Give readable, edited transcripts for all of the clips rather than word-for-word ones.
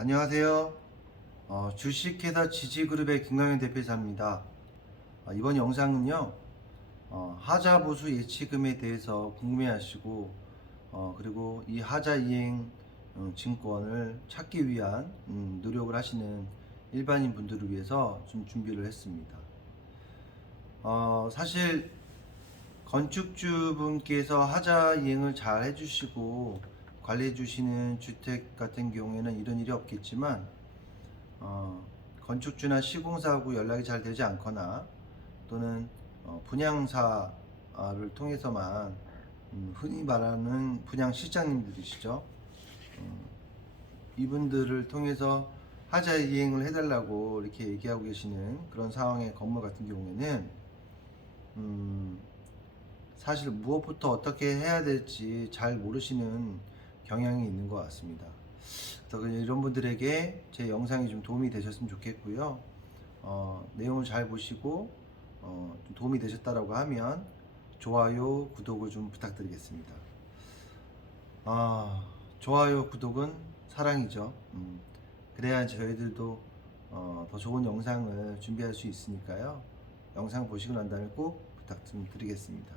안녕하세요. 주식회사 지지그룹의 김강현 대표이사입니다. 이번 영상은요, 하자보수 예치금에 대해서 궁금해하시고, 그리고 이 하자이행 증권을 찾기 위한 노력을 하시는 일반인 분들을 위해서 좀 준비를 했습니다. 사실 건축주분께서 하자이행을 잘 해주시고 관리해 주시는 주택 같은 경우에는 이런 일이 없겠지만, 건축주나 시공사하고 연락이 잘 되지 않거나 또는 분양사를 통해서만 흔히 말하는 분양 실장님들이시죠. 이분들을 통해서 하자 이행을 해달라고 이렇게 얘기하고 계시는 그런 상황의 건물 같은 경우에는 사실 무엇부터 어떻게 해야 될지 잘 모르시는 경향이 있는 것 같습니다. 그래서 이런 분들에게 제 영상이 좀 도움이 되셨으면 좋겠고요. 내용을 잘 보시고 좀 도움이 되셨다라고 하면 좋아요, 구독을 좀 부탁드리겠습니다. 좋아요, 구독은 사랑이죠. 그래야 저희들도 더 좋은 영상을 준비할 수 있으니까요. 영상 보시고 난 다음에 꼭 부탁 좀 드리겠습니다.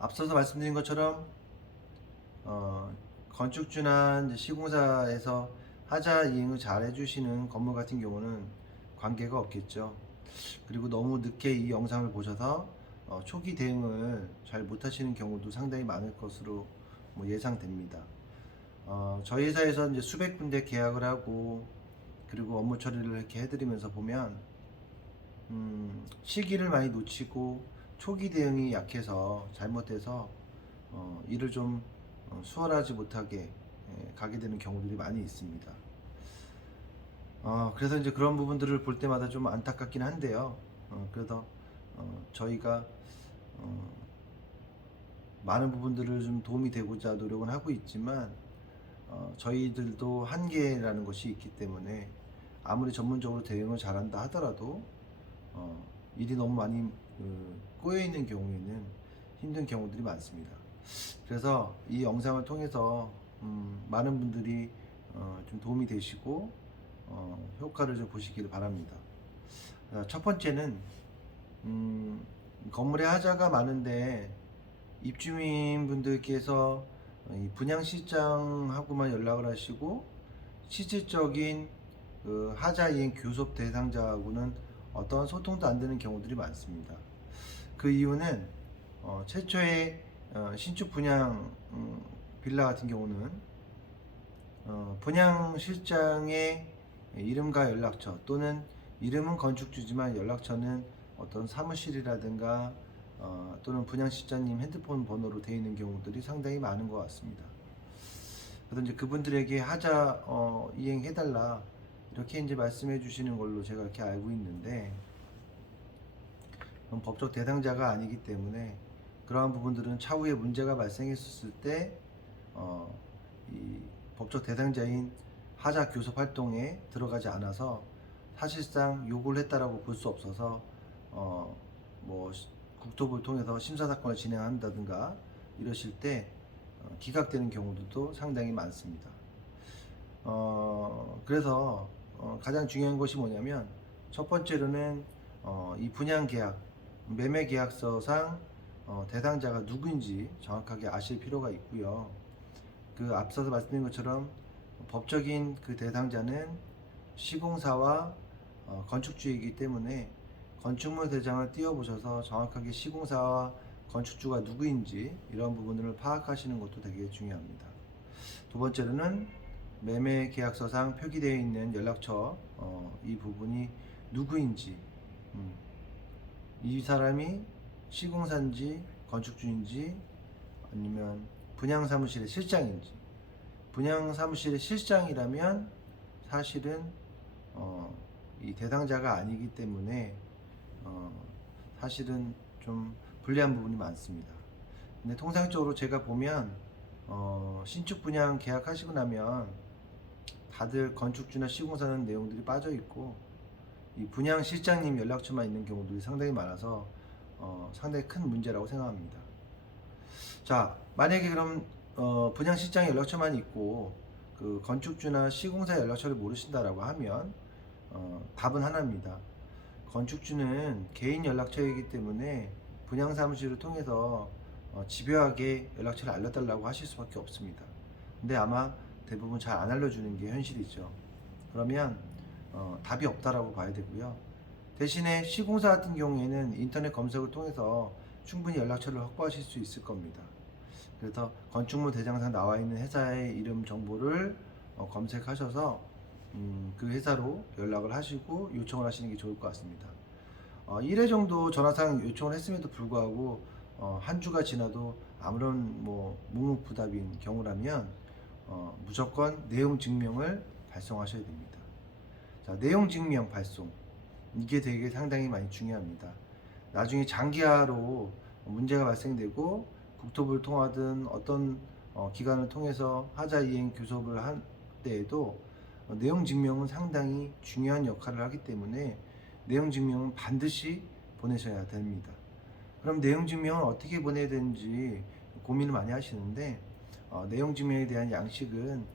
앞서서 말씀드린 것처럼 건축주나 이제 시공사에서 하자 이행을 잘 해주시는 건물 같은 경우는 관계가 없겠죠. 그리고 너무 늦게 이 영상을 보셔서 초기 대응을 잘 못하시는 경우도 상당히 많을 것으로 예상됩니다. 저희 회사에서 이제 수백 군데 계약을 하고 그리고 업무 처리를 이렇게 해드리면서 보면 시기를 많이 놓치고 초기 대응이 약해서 잘못돼서 일을 좀 수월하지 못하게 가게 되는 경우들이 많이 있습니다. 그래서 이제 그런 부분들을 볼 때마다 좀 안타깝긴 한데요. 그래서 저희가 많은 부분들을 좀 도움이 되고자 노력은 하고 있지만 저희들도 한계라는 것이 있기 때문에 아무리 전문적으로 대응을 잘한다 하더라도 일이 너무 많이 꼬여 있는 경우에는 힘든 경우들이 많습니다. 그래서 이 영상을 통해서 많은 분들이 좀 도움이 되시고 효과를 좀 보시기를 바랍니다. 첫 번째는 건물에 하자가 많은데 입주민 분들께서 분양실장하고만 연락을 하시고 실질적인 그 하자 이행 교섭 대상자하고는 어떠한 소통도 안 되는 경우들이 많습니다. 그 이유는 최초의 신축 분양 빌라 같은 경우는 분양 실장의 이름과 연락처 또는 이름은 건축주지만 연락처는 어떤 사무실이라든가 또는 분양 실장님 핸드폰 번호로 되어 있는 경우들이 상당히 많은 것 같습니다. 그래서 이제 그분들에게 하자 이행해달라 이렇게 이제 말씀해 주시는 걸로 제가 이렇게 알고 있는데, 법적 대상자가 아니기 때문에 그러한 부분들은 차후에 문제가 발생했을 때 이 법적 대상자인 하자 교섭 활동에 들어가지 않아서 사실상 요구를 했다라고 볼 수 없어서 뭐 국토부를 통해서 심사 사건을 진행한다든가 이러실 때 기각되는 경우들도 상당히 많습니다. 그래서 가장 중요한 것이 뭐냐면, 첫 번째로는 이 분양 계약, 매매 계약서상 대상자가 누구인지 정확하게 아실 필요가 있고요. 그 앞서서 말씀드린 것처럼 법적인 그 대상자는 시공사와 건축주이기 때문에 건축물 대장을 띄워보셔서 정확하게 시공사와 건축주가 누구인지 이런 부분을 파악하시는 것도 되게 중요합니다. 두 번째로는 매매 계약서상 표기되어 있는 연락처, 이 부분이 누구인지, 이 사람이 시공사인지 건축주인지 아니면 분양사무실의 실장인지. 분양사무실의 실장이라면 사실은 이 대상자가 아니기 때문에 사실은 좀 불리한 부분이 많습니다. 근데 통상적으로 제가 보면 신축 분양 계약하시고 나면 다들 건축주나 시공사는 내용들이 빠져 있고 이 분양 실장님 연락처만 있는 경우들이 상당히 많아서 상당히 큰 문제라고 생각합니다. 자, 만약에 그럼 분양 실장 연락처만 있고 그 건축주나 시공사 연락처를 모르신다라고 하면 답은 하나입니다. 건축주는 개인 연락처이기 때문에 분양 사무실을 통해서 집요하게 연락처를 알려달라고 하실 수밖에 없습니다. 근데 아마 대부분 잘 안 알려주는 게 현실이죠. 그러면 답이 없다라고 봐야 되고요. 대신에 시공사 같은 경우에는 인터넷 검색을 통해서 충분히 연락처를 확보하실 수 있을 겁니다. 그래서 건축물 대장상 나와 있는 회사의 이름 정보를 검색하셔서 그 회사로 연락을 하시고 요청을 하시는 게 좋을 것 같습니다. 1회 정도 전화상 요청을 했음에도 불구하고 한 주가 지나도 아무런 묵묵부답인 경우라면 무조건 내용 증명을 발송하셔야 됩니다. 자, 내용 증명 발송, 이게 되게 상당히 많이 중요합니다. 나중에 장기화로 문제가 발생되고 국토부를 통하든 어떤 기관을 통해서 하자 이행 교섭을 할 때에도 내용 증명은 상당히 중요한 역할을 하기 때문에 내용 증명은 반드시 보내셔야 됩니다. 그럼 내용 증명을 어떻게 보내야 되는지 고민을 많이 하시는데 내용 증명에 대한 양식은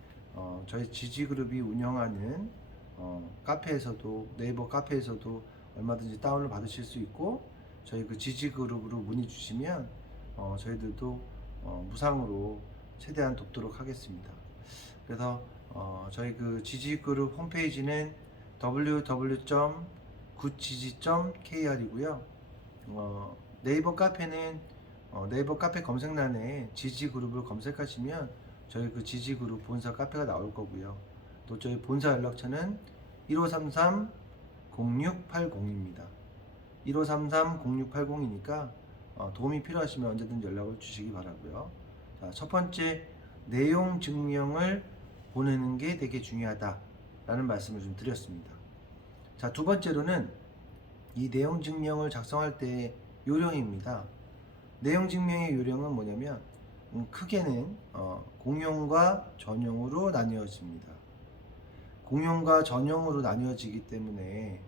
저희 지지그룹이 운영하는 카페에서도, 네이버 카페에서도 얼마든지 다운을 받으실 수 있고, 저희 그 지지그룹으로 문의 주시면 저희들도 무상으로 최대한 돕도록 하겠습니다. 그래서 저희 그 지지그룹 홈페이지는 www.굿지지.kr이고요. 네이버 카페는 네이버 카페 검색란에 지지그룹을 검색하시면 저희 그 지지그룹 본사 카페가 나올 거고요. 또 저희 본사 연락처는 1533-0680입니다. 1533-0680이니까 도움이 필요하시면 언제든 연락을 주시기 바라고요. 자, 첫 번째, 내용 증명을 보내는 게 되게 중요하다라는 말씀을 좀 드렸습니다. 자, 두 번째로는 이 내용 증명을 작성할 때 요령입니다. 내용 증명의 요령은 뭐냐면 크게는 공용과 전용으로 나뉘어집니다. 공용과 전용으로 나뉘어지기 때문에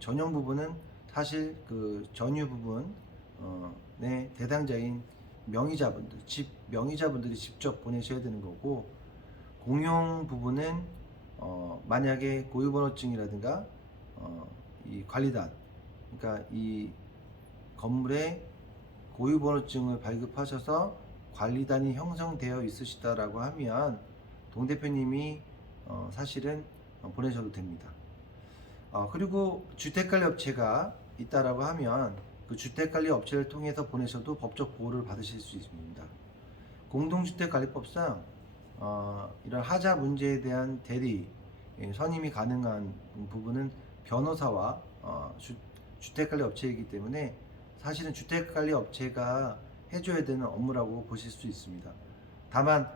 전용 부분은 사실 그 전유 부분의 대상자인 명의자분들이 직접 보내셔야 되는 거고, 공용 부분은 만약에 고유번호증이라든가 이 관리단, 그러니까 이 건물의 고유번호증을 발급하셔서 관리단이 형성되어 있으시다라고 하면 동 대표님이 사실은 보내셔도 됩니다. 그리고 주택관리업체가 있다라고 하면 그 주택관리업체를 통해서 보내셔도 법적 보호를 받으실 수 있습니다. 공동주택관리법상 이런 하자 문제에 대한 대리, 선임이 가능한 부분은 변호사와 주택관리업체이기 때문에 사실은 주택관리업체가 해줘야 되는 업무라고 보실 수 있습니다. 다만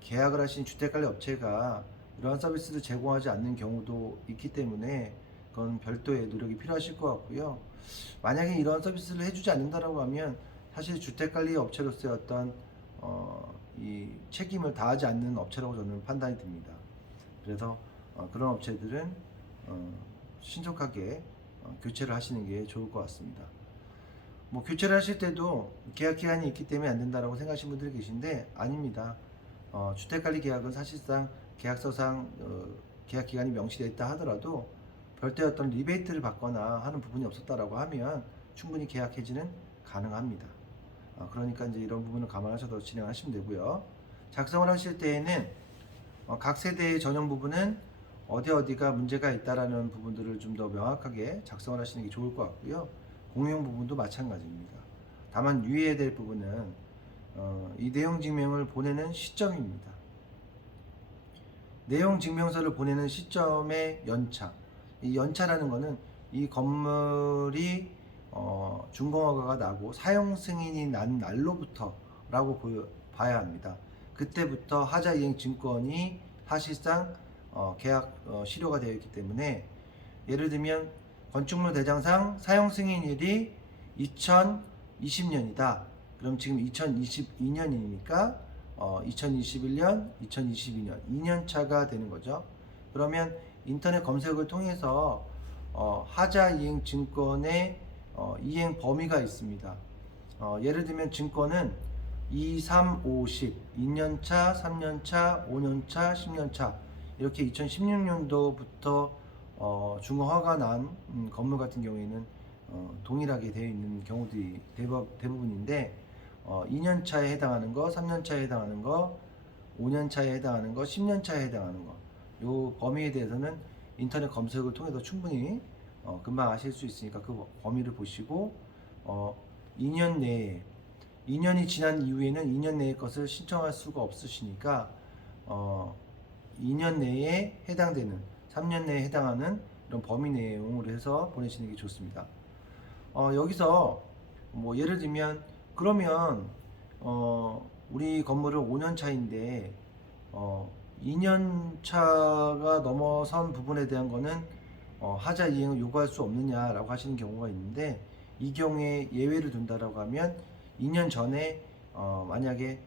계약을 하신 주택관리업체가 이러한 서비스를 제공하지 않는 경우도 있기 때문에 그건 별도의 노력이 필요하실 것 같고요. 만약에 이러한 서비스를 해주지 않는다라고 하면 사실 주택관리업체로서의 어떤 이 책임을 다하지 않는 업체라고 저는 판단이 듭니다. 그래서 그런 업체들은 신속하게 교체를 하시는 게 좋을 것 같습니다. 교체를 하실 때도 계약 기간이 있기 때문에 안 된다라고 생각하시는 분들이 계신데 아닙니다. 주택관리 계약은 사실상 계약서상 계약 기간이 명시되어 있다 하더라도 별도의 어떤 리베이트를 받거나 하는 부분이 없었다라고 하면 충분히 계약 해지는 가능합니다. 그러니까 이제 이런 부분을 감안하셔서 진행하시면 되고요. 작성을 하실 때에는 각 세대의 전용 부분은 어디가 문제가 있다라는 부분들을 좀 더 명확하게 작성을 하시는 게 좋을 것 같고요. 공용 부분도 마찬가지입니다. 다만 유의해야 될 부분은 이 내용 증명을 보내는 시점입니다. 내용 증명서를 보내는 시점의 연차, 이 연차라는 것은 이 건물이 준공허가가 나고 사용 승인이 난 날로부터 라고 봐야 합니다. 그때부터 하자 이행 증권이 사실상 계약 실효가 되어 있기 때문에, 예를 들면 건축물 대장상 사용 승인일이 2020년이다. 그럼 지금 2022년이니까 2021년, 2022년 2년 차가 되는 거죠. 그러면 인터넷 검색을 통해서 하자 이행 증권의 이행 범위가 있습니다. 예를 들면 증권은 2, 3, 5, 10, 2년차, 3년차, 5년차, 10년차 이렇게 2016년도부터 중허가 난 건물 같은 경우에는 동일하게 되어 있는 경우들이 대부분인데 2년차에 해당하는 거, 3년차에 해당하는 거, 5년차에 해당하는 거, 10년차에 해당하는 거, 요 범위에 대해서는 인터넷 검색을 통해서 충분히 금방 아실 수 있으니까 그 범위를 보시고 2년 내에 2년이 지난 이후에는 2년 내의 것을 신청할 수가 없으시니까 2년 내에 해당되는 3년 내에 해당하는 이런 범위 내용으로 해서 보내시는 게 좋습니다. 여기서 뭐 예를 들면 그러면 우리 건물은 5년 차인데 2년 차가 넘어선 부분에 대한 거는 하자 이행을 요구할 수 없느냐라고 하시는 경우가 있는데 이 경우에 예외를 둔다라고 하면 2년 전에 만약에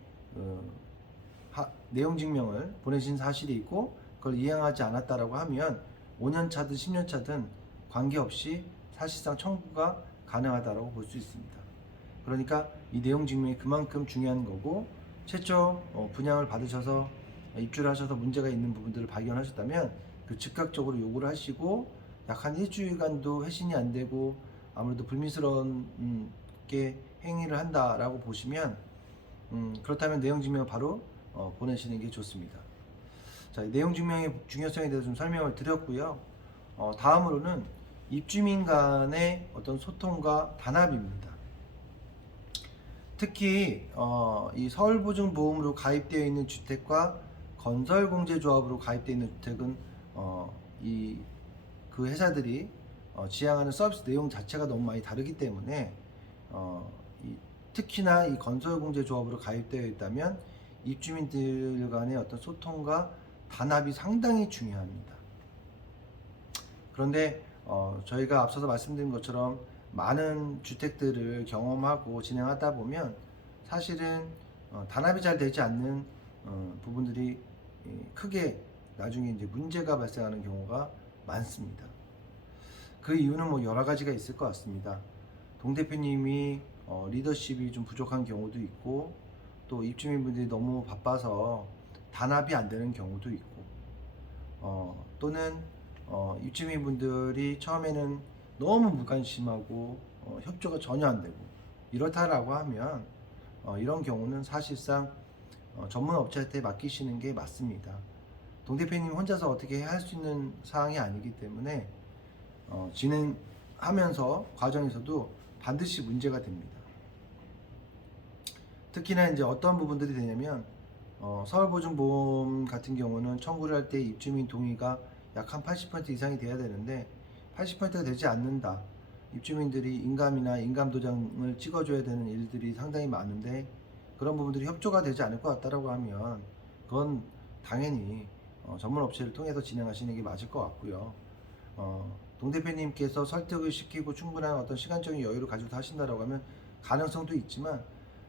내용 증명을 보내신 사실이 있고 그걸 이행하지 않았다라고 하면 5년 차든 10년 차든 관계없이 사실상 청구가 가능하다라고 볼 수 있습니다. 그러니까 이 내용 증명이 그만큼 중요한 거고 최초 분양을 받으셔서 입주를 하셔서 문제가 있는 부분들을 발견하셨다면 그 즉각적으로 요구를 하시고 약 한 일주일간도 회신이 안 되고 아무래도 불미스러운 게 행위를 한다라고 보시면 그렇다면 내용 증명을 바로 보내시는 게 좋습니다. 자, 내용 증명의 중요성에 대해서 좀 설명을 드렸고요. 다음으로는 입주민 간의 어떤 소통과 단합입니다. 특히 이 서울보증보험으로 가입되어 있는 주택과 건설공제조합으로 가입되어 있는 주택은 그 회사들이 지향하는 서비스 내용 자체가 너무 많이 다르기 때문에 특히나 이 건설공제조합으로 가입되어 있다면 입주민들 간의 어떤 소통과 단합이 상당히 중요합니다. 그런데 저희가 앞서서 말씀드린 것처럼 많은 주택들을 경험하고 진행하다 보면 사실은 단합이 잘 되지 않는 부분들이 크게 나중에 이제 문제가 발생하는 경우가 많습니다. 그 이유는 뭐 여러 가지가 있을 것 같습니다. 동 대표님이 리더십이 좀 부족한 경우도 있고 또 입주민분들이 너무 바빠서 단합이 안 되는 경우도 있고 또는 입주민분들이 처음에는 너무 무관심하고 협조가 전혀 안 되고 이렇다라고 하면 이런 경우는 사실상 전문 업체한테 맡기시는 게 맞습니다. 동 대표님 혼자서 어떻게 할 수 있는 사항이 아니기 때문에 진행하면서 과정에서도 반드시 문제가 됩니다. 특히나 이제 어떤 부분들이 되냐면 서울보증보험 같은 경우는 청구를 할 때 입주민 동의가 약 한 80% 이상이 돼야 되는데 80%가 되지 않는다. 입주민들이 인감이나 인감도장을 찍어줘야 되는 일들이 상당히 많은데 그런 부분들이 협조가 되지 않을 것 같다라고 하면 그건 당연히 전문 업체를 통해서 진행하시는 게 맞을 것 같고요. 동 대표님께서 설득을 시키고 충분한 어떤 시간적인 여유를 가지고 하신다라고 하면 가능성도 있지만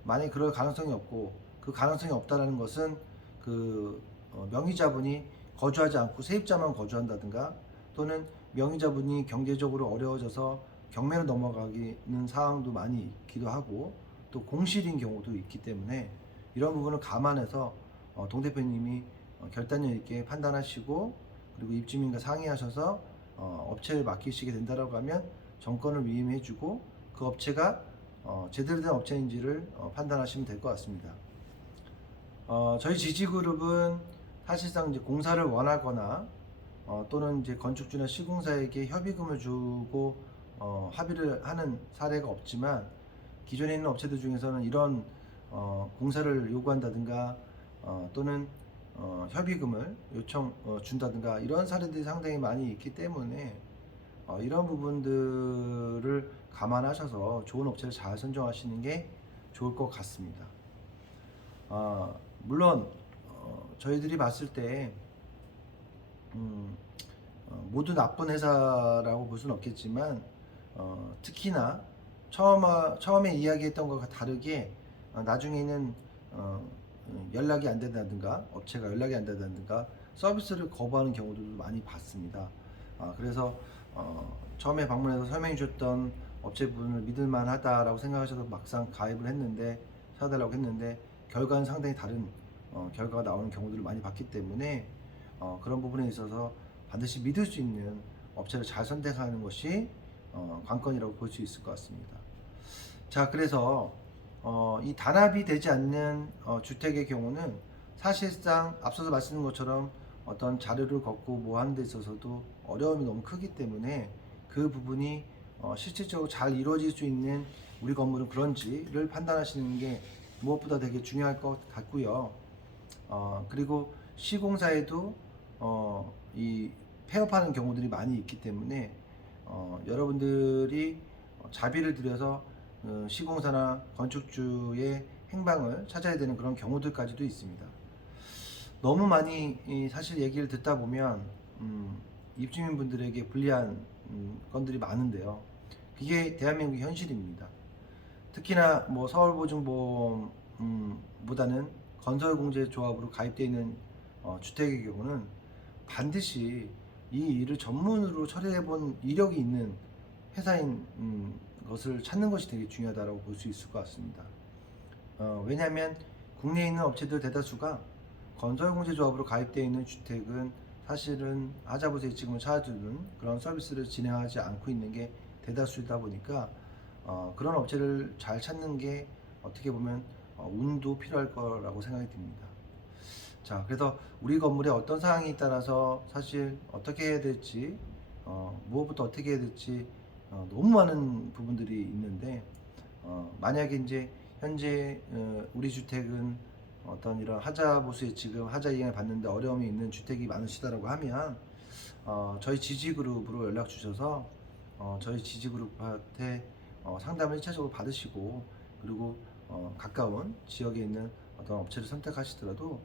만약에 그럴 가능성이 없고 그 가능성이 없다라는 것은 그 명의자분이 거주하지 않고 세입자만 거주한다든가 또는 명의자분이 경제적으로 어려워져서 경매로 넘어가는 상황도 많이 있기도 하고 또 공실인 경우도 있기 때문에 이런 부분을 감안해서 동 대표님이 결단력 있게 판단하시고 그리고 입주민과 상의하셔서 업체를 맡기시게 된다라고 하면 정권을 위임해주고 그 업체가 제대로 된 업체인지를 판단하시면 될 것 같습니다. 저희 지지그룹은 사실상 이제 공사를 원하거나 또는 이제 건축주나 시공사에게 협의금을 주고 합의를 하는 사례가 없지만 기존에 있는 업체들 중에서는 이런 공사를 요구한다든가 또는 협의금을 준다든가 이런 사례들이 상당히 많이 있기 때문에 이런 부분들을 감안하셔서 좋은 업체를 잘 선정하시는 게 좋을 것 같습니다. 물론 저희들이 봤을 때 모두 나쁜 회사라고 볼 수는 없겠지만 특히나 처음에 이야기했던 것과 다르게 나중에는 연락이 안 된다든가 업체가 연락이 안 된다든가 서비스를 거부하는 경우들도 많이 봤습니다. 그래서 처음에 방문해서 설명해 주셨던 업체분을 믿을만 하다라고 생각하셔서 막상 가입을 했는데 사달라고 했는데 결과는 상당히 다른 결과가 나오는 경우들을 많이 봤기 때문에 그런 부분에 있어서 반드시 믿을 수 있는 업체를 잘 선택하는 것이 관건이라고 볼 수 있을 것 같습니다. 자, 그래서 이 단합이 되지 않는 주택의 경우는 사실상 앞서서 말씀드린 것처럼 어떤 자료를 걷고 뭐 하는 데 있어서도 어려움이 너무 크기 때문에 그 부분이 실질적으로 잘 이루어질 수 있는 우리 건물은 그런지를 판단하시는 게 무엇보다 되게 중요할 것 같고요. 그리고 시공사에도 이 폐업하는 경우들이 많이 있기 때문에 여러분들이 자비를 들여서 시공사나 건축주의 행방을 찾아야 되는 그런 경우들까지도 있습니다. 너무 많이 사실 얘기를 듣다 보면 입주민분들에게 불리한 건들이 많은데요. 그게 대한민국의 현실입니다. 특히나 뭐 서울보증보험보다는 건설공제조합으로 가입되어 있는 주택의 경우는 반드시 이 일을 전문으로 처리해 본 이력이 있는 회사인 것을 찾는 것이 되게 중요하다고 볼 수 있을 것 같습니다. 왜냐하면 국내에 있는 업체들 대다수가 건설공제조합으로 가입되어 있는 주택은 사실은 하자보수의 지금을 찾아주는 그런 서비스를 진행하지 않고 있는 게 대다수이다 보니까 그런 업체를 잘 찾는 게 어떻게 보면 운도 필요할 거라고 생각이 듭니다. 자, 그래서 우리 건물에 어떤 상황이 따라서 사실 어떻게 해야 될지 무엇부터 어떻게 해야 될지 너무 많은 부분들이 있는데 만약에 이제 현재 우리 주택은 어떤 이런 하자보수에 지금 하자 이행을 받는데 어려움이 있는 주택이 많으시다라고 하면 저희 지지그룹으로 연락 주셔서 저희 지지그룹한테 상담을 1차적으로 받으시고 그리고 가까운 지역에 있는 어떤 업체를 선택하시더라도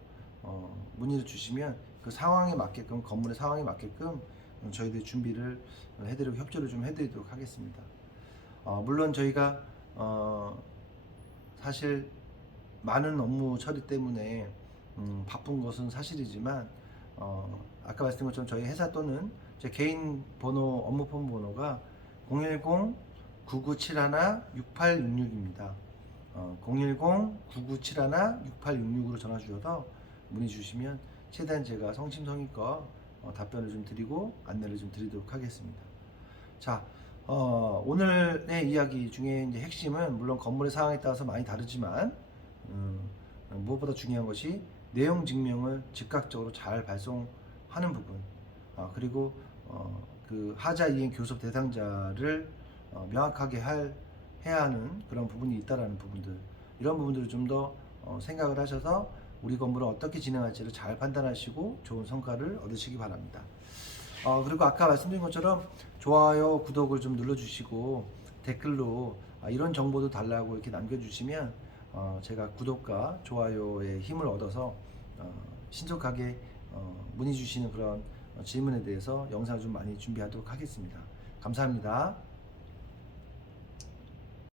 문의를 주시면 그 상황에 맞게끔 건물의 상황에 맞게끔 저희들이 준비를 해드리고 협조를 좀 해드리도록 하겠습니다. 물론 저희가 사실 많은 업무 처리 때문에 바쁜 것은 사실이지만 아까 말씀드린 것처럼 저희 회사 또는 제 개인 번호 업무 폰 번호가 010-9971-6866입니다. 010-9971-6866으로 전화 주셔서 문의 주시면 최대한 제가 성심성의껏 답변을 좀 드리고 안내를 좀 드리도록 하겠습니다. 자, 오늘의 이야기 중에 이제 핵심은 물론 건물의 상황에 따라서 많이 다르지만 무엇보다 중요한 것이 내용 증명을 즉각적으로 잘 발송하는 부분, 그리고 그 하자 이행 교섭 대상자를 명확하게 해야 하는 그런 부분이 있다라는 부분들, 이런 부분들을 좀 더 생각을 하셔서 우리 건물을 어떻게 진행할지를 잘 판단하시고 좋은 성과를 얻으시기 바랍니다. 그리고 아까 말씀드린 것처럼 좋아요, 구독을 좀 눌러주시고 댓글로 이런 정보도 달라고 이렇게 남겨주시면 제가 구독과 좋아요의 힘을 얻어서 신속하게 문의 주시는 그런 질문에 대해서 영상을 좀 많이 준비하도록 하겠습니다. 감사합니다.